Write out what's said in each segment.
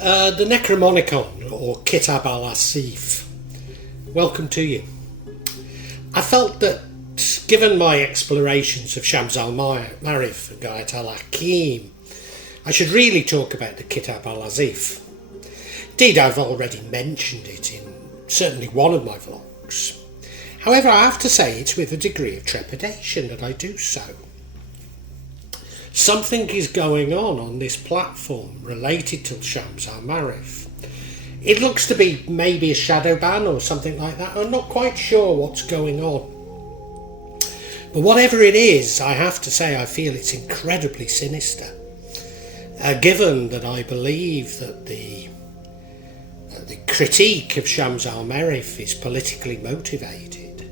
The Necronomicon, or Kitab Al-Azif. Welcome to you. I felt that, given my explorations of Shams al-Marif and Al-Hakim, I should really talk about the Kitab Al-Azif. Indeed, I've already mentioned it in certainly one of my vlogs. However, I have to say it's with a degree of trepidation that I do so. Something is going on this platform related to Shams al-Marif. It looks to be maybe a shadow ban or something like that. I'm not quite sure what's going on. But whatever it is, I have to say I feel it's incredibly sinister. Given that I believe that the critique of Shams al-Marif is politically motivated,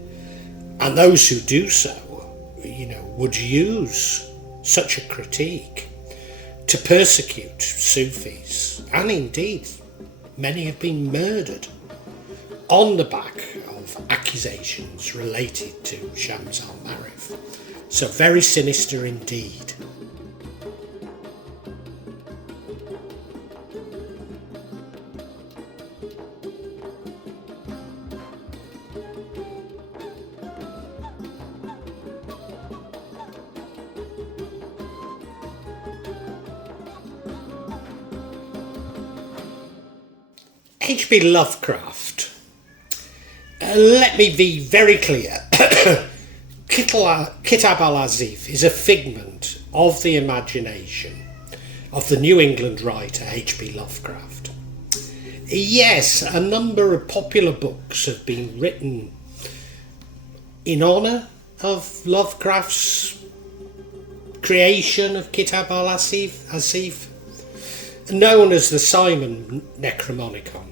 and those who do so, would use such a critique to persecute Sufis, and indeed many have been murdered on the back of accusations related to Shams al-Marif. So very sinister indeed. HP Lovecraft. Let me be very clear. Kitab Al-Azif is a figment of the imagination of the New England writer HP Lovecraft. Yes, a number of popular books have been written in honour of Lovecraft's creation of Kitab Al-Azif, known as the Simon Necronomicon.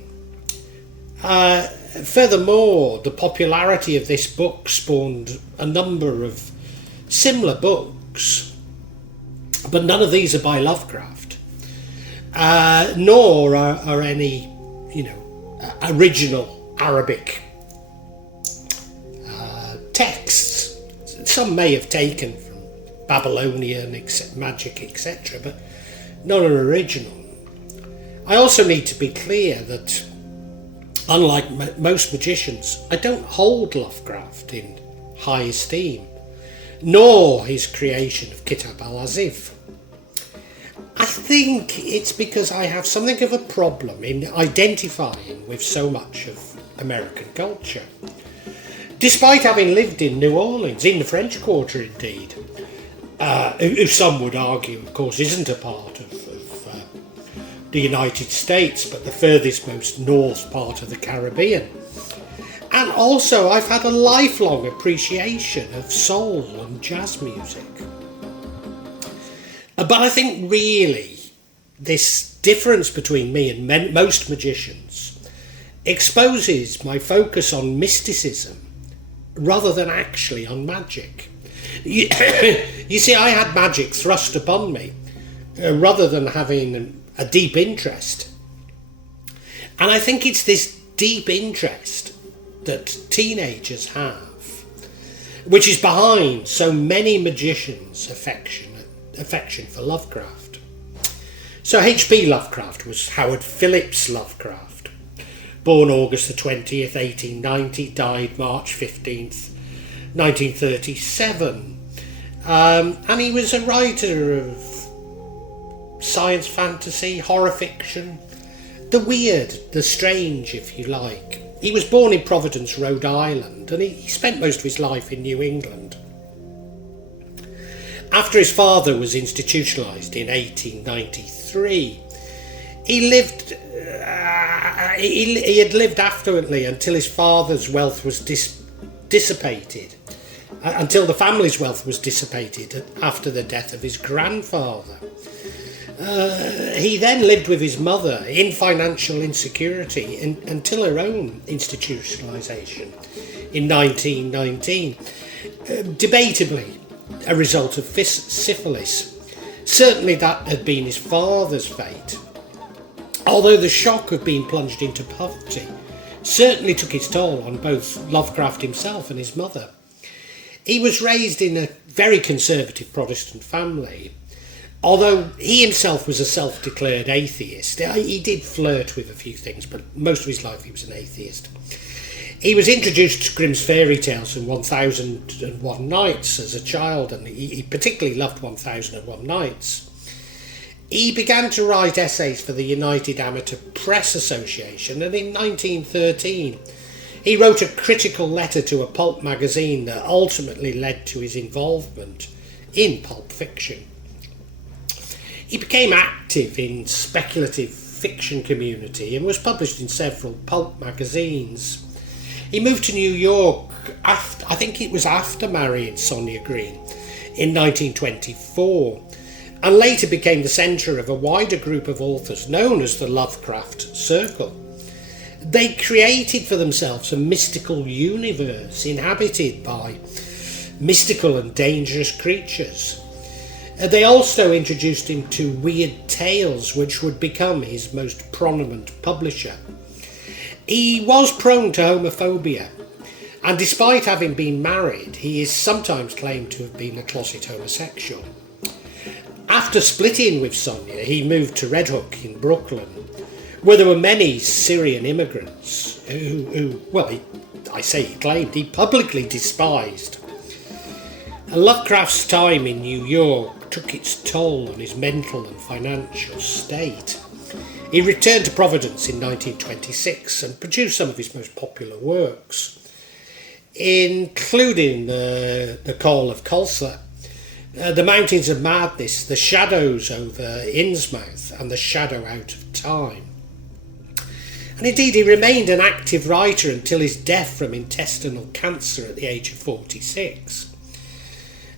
Furthermore, the popularity of this book spawned a number of similar books, but none of these are by Lovecraft, nor are any, original Arabic texts. Some may have taken from Babylonian magic, etc., but none are original. I also need to be clear that, unlike most magicians, I don't hold Lovecraft in high esteem, nor his creation of Kitab Al-Azif. I think it's because I have something of a problem in identifying with so much of American culture. Despite having lived in New Orleans, in the French Quarter indeed, who some would argue, of course, isn't a part of the United States, but the furthest most north part of the Caribbean. And also I've had a lifelong appreciation of soul and jazz music. But I think really this difference between me and most magicians exposes my focus on mysticism rather than actually on magic. You see, I had magic thrust upon me rather than having a deep interest. And I think it's this deep interest that teenagers have, which is behind so many magicians' affection for Lovecraft. So HP Lovecraft was Howard Phillips Lovecraft, born August the 20th, 1890, died March 15th, 1937. And he was a writer of science fantasy, horror fiction, the weird, the strange, if you like. He was born in Providence, Rhode Island, and he spent most of his life in New England. After his father was institutionalized in 1893, he had lived affluently until his father's wealth was dissipated, until the family's wealth was dissipated after the death of his grandfather. He then lived with his mother in financial insecurity until her own institutionalization in 1919, debatably a result of syphilis. Certainly that had been his father's fate, although the shock of being plunged into poverty certainly took its toll on both Lovecraft himself and his mother. He was raised in a very conservative Protestant family, Although he himself was a self-declared atheist, he did flirt with a few things, but most of his life he was an atheist. He was introduced to Grimm's fairy tales and 1001 Nights as a child, and he particularly loved 1001 Nights. He began to write essays for the United Amateur Press Association, and in 1913 he wrote a critical letter to a pulp magazine that ultimately led to his involvement in pulp fiction. He became active in speculative fiction community and was published in several pulp magazines. He moved to New York, I think it was after marrying Sonia Green, in 1924, and later became the centre of a wider group of authors known as the Lovecraft Circle. They created for themselves a mystical universe inhabited by mystical and dangerous creatures. They also introduced him to Weird Tales, which would become his most prominent publisher. He was prone to homophobia, and despite having been married, he is sometimes claimed to have been a closet homosexual. After splitting with Sonia, he moved to Red Hook in Brooklyn, where there were many Syrian immigrants who he claimed, he publicly despised. Lovecraft's time in New York took its toll on his mental and financial state. He returned to Providence in 1926 and produced some of his most popular works, including The Call of Colsa, The Mountains of Madness, The Shadows over Innsmouth, and The Shadow Out of Time. And indeed, he remained an active writer until his death from intestinal cancer at the age of 46.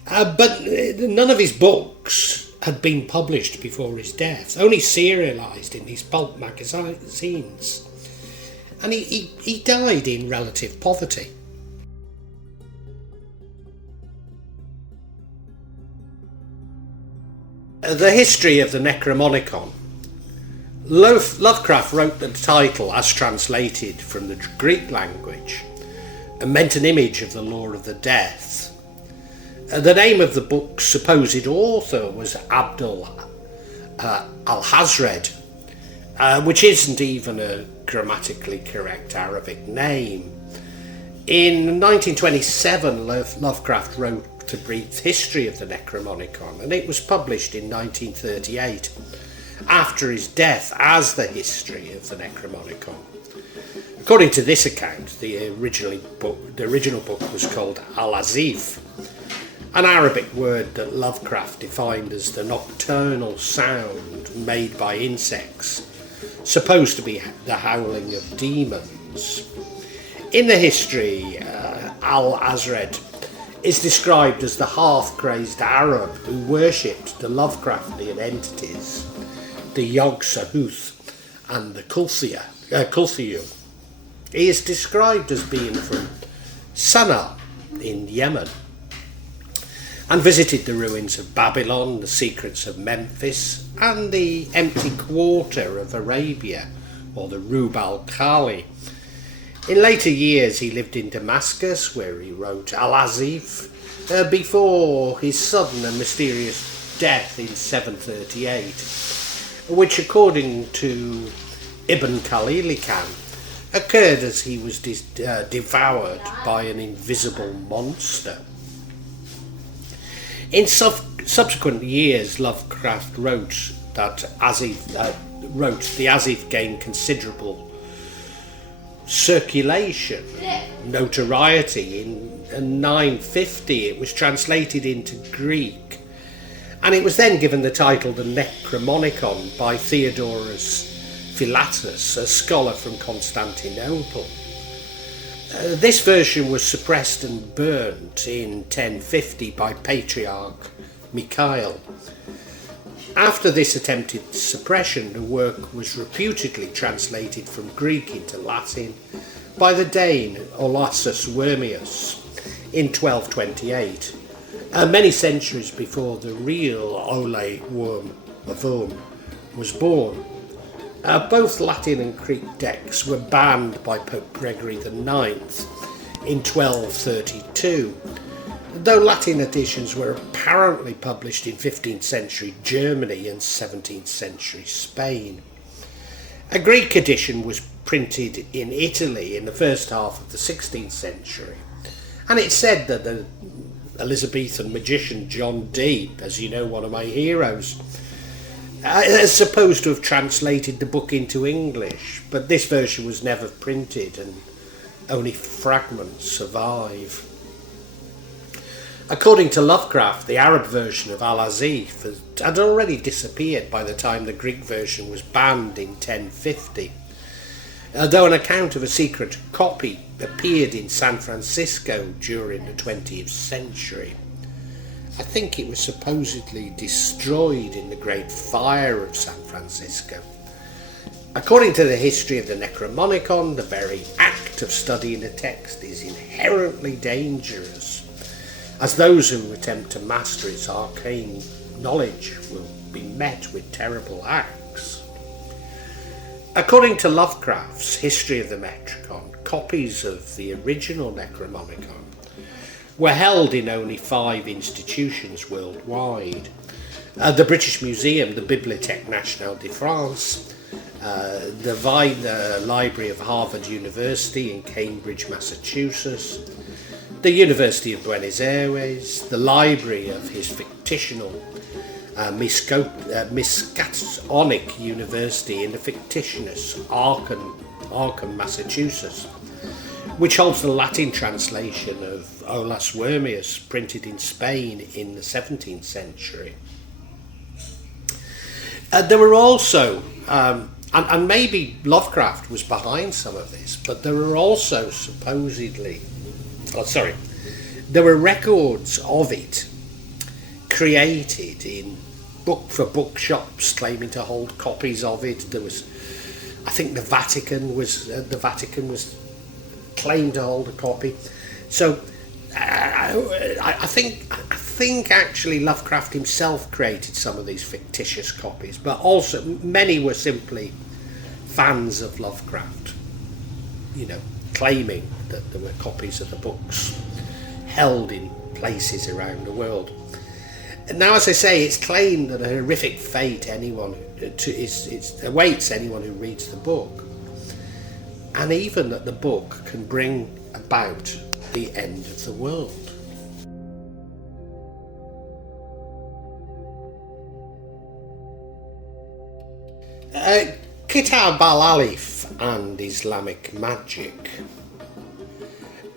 But none of his books had been published before his death, only serialised in these pulp magazines. And he died in relative poverty. The history of the Necronomicon. Lovecraft wrote the title as translated from the Greek language and meant an image of the Law of the Death. The name of the book's supposed author was Abdul Al-Hazred, which isn't even a grammatically correct Arabic name. In 1927, Lovecraft wrote a brief history of the Necronomicon, and it was published in 1938, after his death, as the history of the Necronomicon. According to this account, the original book was called Al-Azif, an Arabic word that Lovecraft defined as the nocturnal sound made by insects, supposed to be the howling of demons. In the history, Al-Azred is described as the half-crazed Arab who worshipped the Lovecraftian entities, the Yog-Sothoth and the Kulthiyu. He is described as being from Sana'a in Yemen, and visited the ruins of Babylon, the secrets of Memphis, and the empty quarter of Arabia, or the Rub al-Khali. In later years he lived in Damascus, where he wrote Al-Azif, before his sudden and mysterious death in 738, which, according to Ibn Khalilikan, occurred as he was devoured by an invisible monster. In subsequent years, Lovecraft wrote that the Azif gained considerable circulation, notoriety. In 950 it was translated into Greek, and it was then given the title the Necronomicon by Theodorus Philatus, a scholar from Constantinople. This version was suppressed and burnt in 1050 by Patriarch Mikhail. After this attempted suppression, the work was reputedly translated from Greek into Latin by the Dane Olaus Wormius in 1228, many centuries before the real Ole Worm was born. Both Latin and Greek texts were banned by Pope Gregory IX in 1232. though Latin editions were apparently published in 15th century Germany and 17th century Spain. A Greek edition was printed in Italy in the first half of the 16th century, and it's said that the Elizabethan magician John Dee, as you know, one of my heroes, is supposed to have translated the book into English, but this version was never printed and only fragments survive. According to Lovecraft, the Arab version of Al-Azif had already disappeared by the time the Greek version was banned in 1050, though an account of a secret copy appeared in San Francisco during the 20th century. I think it was supposedly destroyed in the Great Fire of San Francisco. According to the history of the Necronomicon, the very act of studying a text is inherently dangerous, as those who attempt to master its arcane knowledge will be met with terrible acts. According to Lovecraft's History of the Metricon, copies of the original Necronomicon were held in only 5 institutions worldwide: the British Museum, the Bibliothèque Nationale de France, the Vine Library of Harvard University in Cambridge, Massachusetts, the University of Buenos Aires, the library of his fictional Miskatonic University in the fictitious Arkham, Massachusetts, which holds the Latin translation of Olas Wormius, printed in Spain in the 17th century. There were also, and maybe Lovecraft was behind some of this, but there were also there were records of it created in bookshops claiming to hold copies of it. There was, I think, the Vatican was claimed to hold a copy. So I think actually Lovecraft himself created some of these fictitious copies, but also many were simply fans of Lovecraft, claiming that there were copies of the books held in places around the world. And now, as I say, it's claimed that a horrific fate awaits anyone who reads the book, and even that the book can bring about the end of the world. Kitab Al-Azif and Islamic magic.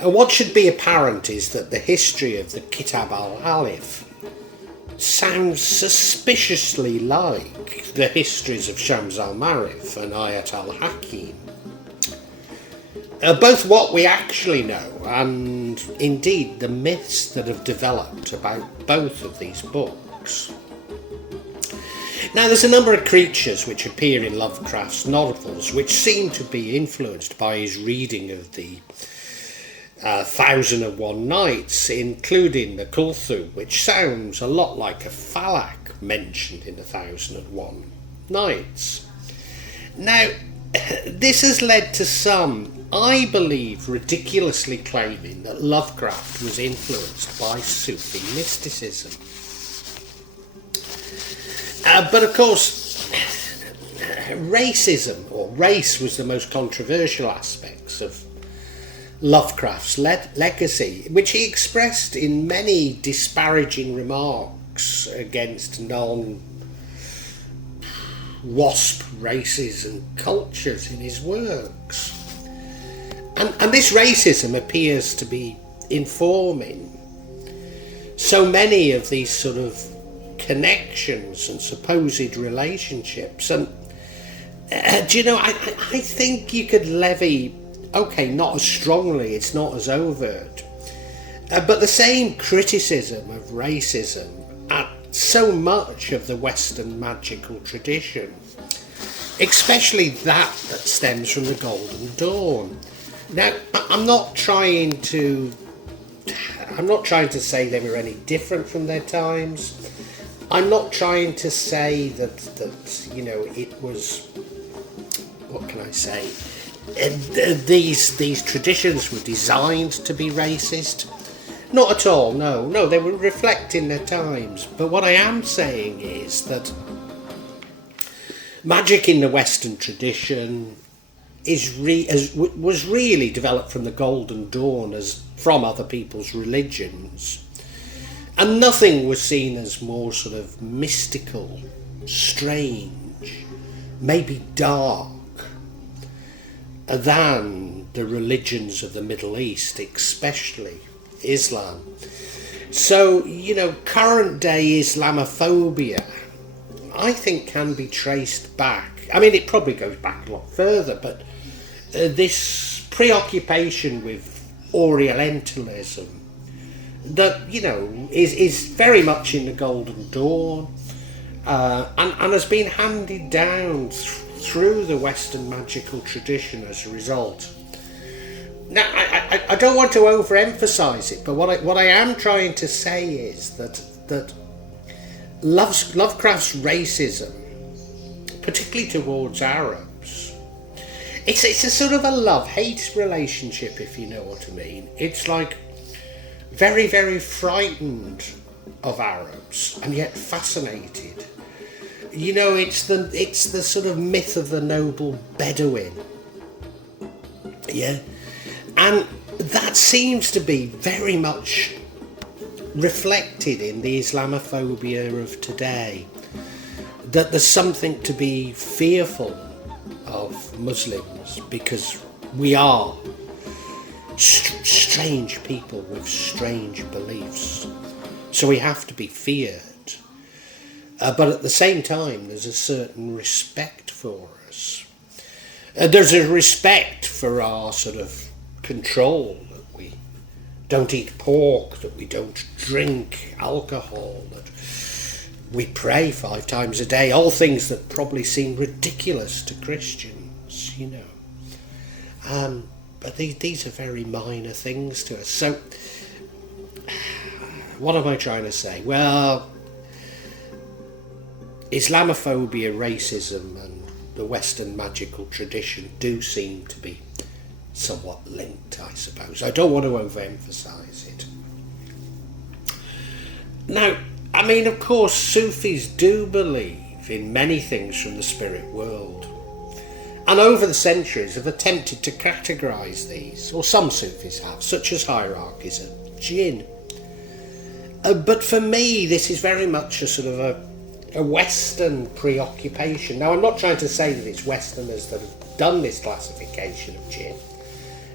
What should be apparent is that the history of the Kitab Al-Azif sounds suspiciously like the histories of Shams al-Marif and Ayat al-Hakim. Both what we actually know and indeed the myths that have developed about both of these books. Now, there's a number of creatures which appear in Lovecraft's novels which seem to be influenced by his reading of the 1001 Nights, including the Cthulhu, which sounds a lot like a Phalak mentioned in the 1001 Nights. Now, this has led to some, I believe, ridiculously claiming that Lovecraft was influenced by Sufi mysticism. But of course, racism, or race, was the most controversial aspects of Lovecraft's legacy, which he expressed in many disparaging remarks against non-WASP races and cultures in his works. And this racism appears to be informing so many of these sort of connections and supposed relationships. And I think you could levy, not as strongly, it's not as overt, but the same criticism of racism at so much of the Western magical tradition, especially that stems from the Golden Dawn. Now, I'm not trying to say they were any different from their times. I'm not trying to say that it was, what can I say? These traditions were designed to be racist. Not at all, no, they were reflecting their times. But what I am saying is that magic in the Western tradition was really developed from the Golden Dawn as from other people's religions, and nothing was seen as more sort of mystical, strange, maybe dark than the religions of the Middle East, especially Islam. So, current day Islamophobia, I think, can be traced back. I mean, it probably goes back a lot further, but this preoccupation with Orientalism that, is very much in the Golden Dawn, and has been handed down through the Western magical tradition as a result. Now, I don't want to overemphasize it, but what I am trying to say is that Lovecraft's racism, particularly towards Arabs, it's a sort of a love-hate relationship, if you know what I mean. It's like very, very frightened of Arabs and yet fascinated. It's the sort of myth of the noble Bedouin. Yeah. And that seems to be very much reflected in the Islamophobia of today. That there's something to be fearful of Muslims because we are strange people with strange beliefs. So we have to be feared. But at the same time, there's a certain respect for us. There's a respect for our sort of control, that we don't eat pork, that we don't drink alcohol, that we pray 5 times a day, all things that probably seem ridiculous to Christians, But these are very minor things to us. So, what am I trying to say? Well, Islamophobia, racism, and the Western magical tradition do seem to be somewhat linked, I suppose. I don't want to overemphasize it. Now, I mean, of course, Sufis do believe in many things from the spirit world, and over the centuries have attempted to categorise these, or some Sufis have, such as hierarchies of jinn. But for me, this is very much a sort of a Western preoccupation. Now, I'm not trying to say that it's Westerners that have done this classification of jinn.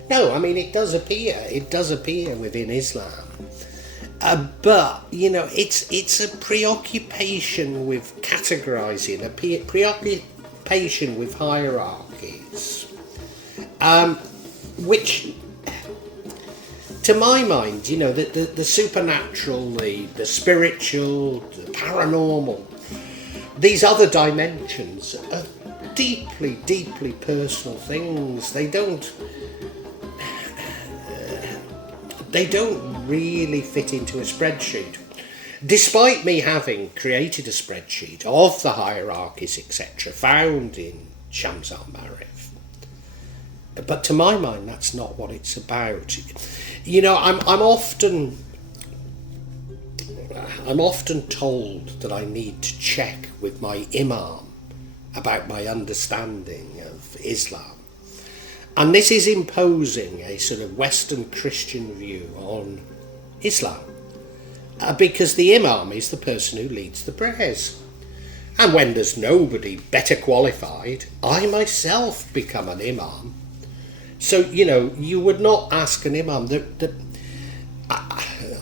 No, I mean, it does appear within Islam. But, it's a preoccupation with categorising, a preoccupation with hierarchies, which, to my mind, the supernatural, the spiritual, the paranormal, these other dimensions are deeply, deeply personal things. They don't really fit into a spreadsheet. Despite me having created a spreadsheet of the hierarchies, etc., found in Shams al-Marif. But to my mind, that's not what it's about. I'm often told that I need to check with my imam about my understanding of Islam. And this is imposing a sort of Western Christian view on Islam. Because the imam is the person who leads the prayers. And when there's nobody better qualified, I myself become an imam. So, you would not ask an imam.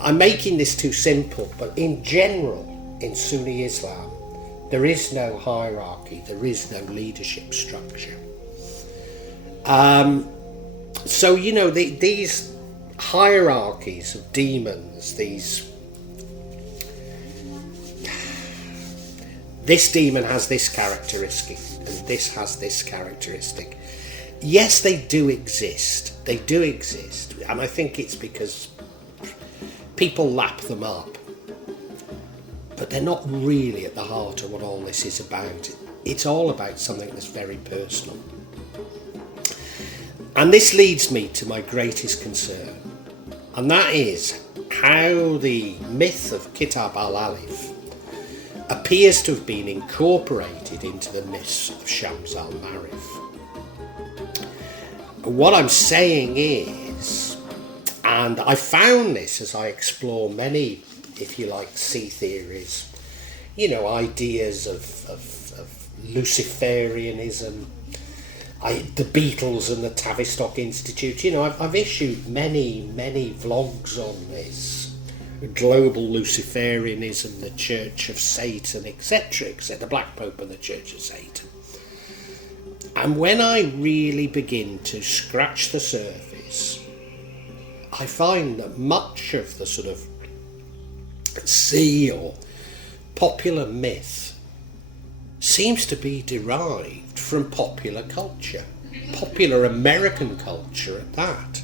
I'm making this too simple, but in general, in Sunni Islam, there is no hierarchy, there is no leadership structure. So, these hierarchies of demons, this demon has this characteristic, and this has this characteristic. Yes, they do exist, and I think it's because people lap them up. But they're not really at the heart of what all this is about. It's all about something that's very personal. And this leads me to my greatest concern, and that is how the myth of Kitab Al-Azif appears to have been incorporated into the myths of Shams al-Marif. What I'm saying is, and I found this as I explore many, if you like, sea theories, you know, ideas of Luciferianism, the Beatles and the Tavistock Institute. You know, I've issued many vlogs on this. Global Luciferianism, the Church of Satan, etc., etc., the Black Pope and the Church of Satan. And when I really begin to scratch the surface, I find that much of the sort of sea or popular myth seems to be derived from popular culture, popular American culture at that,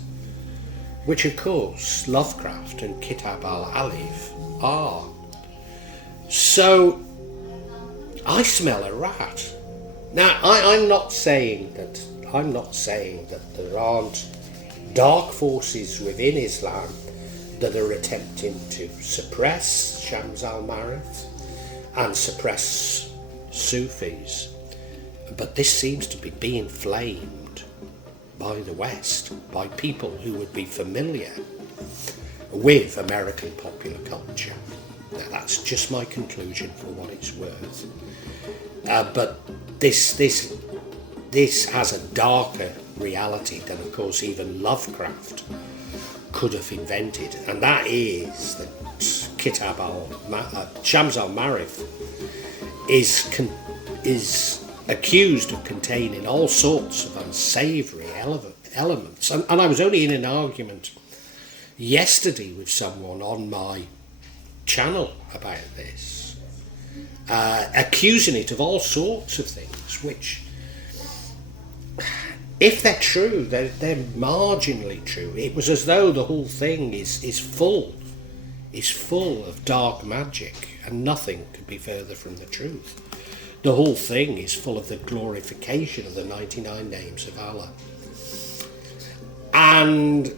which of course Lovecraft and Kitab Al-Azif are. So I smell a rat. Now I'm not saying that there aren't dark forces within Islam that are attempting to suppress Shams al-Marif and suppress Sufis, but this seems to be being flamed by the West, by people who would be familiar with American popular culture. Now that's just my conclusion for what it's worth. But this has a darker reality than, of course, even Lovecraft could have invented, and that is that Shams al-Marif is accused of containing all sorts of unsavoury elements. And I was only in an argument yesterday with someone on my channel about this, accusing it of all sorts of things, which, if they're true, they're marginally true. It was as though the whole thing is full of dark magic, and nothing could be further from the truth. The whole thing is full of the glorification of the 99 names of Allah. And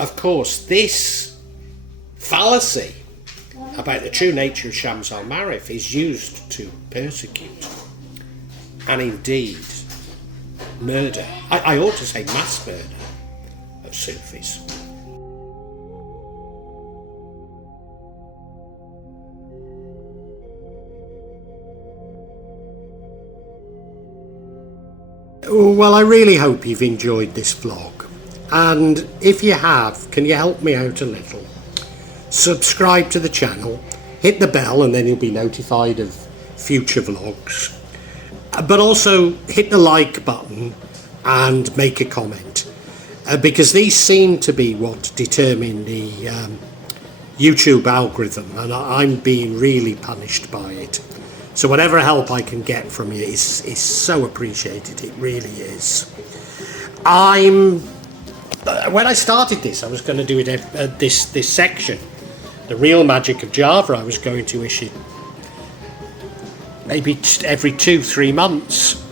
of course, this fallacy about the true nature of Shams al-Marif is used to persecute and indeed murder, I ought to say mass murder, of Sufis. Well, I really hope you've enjoyed this vlog, and if you have, can you help me out a little? Subscribe to the channel, hit the bell, and then you'll be notified of future vlogs. But also hit the like button and make a comment, because these seem to be what determine the YouTube algorithm, and I'm being really punished by it. So whatever help I can get from you is so appreciated. It really is. When I started this, I was going to do it this section, the real magic of Java. I was going to issue maybe every 2-3 months.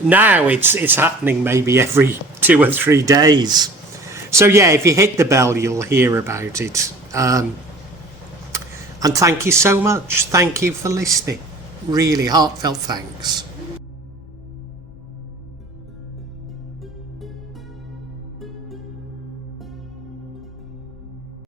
Now it's happening maybe every 2 or 3 days. So yeah, if you hit the bell, you'll hear about it. And thank you so much. Thank you for listening. Really heartfelt thanks.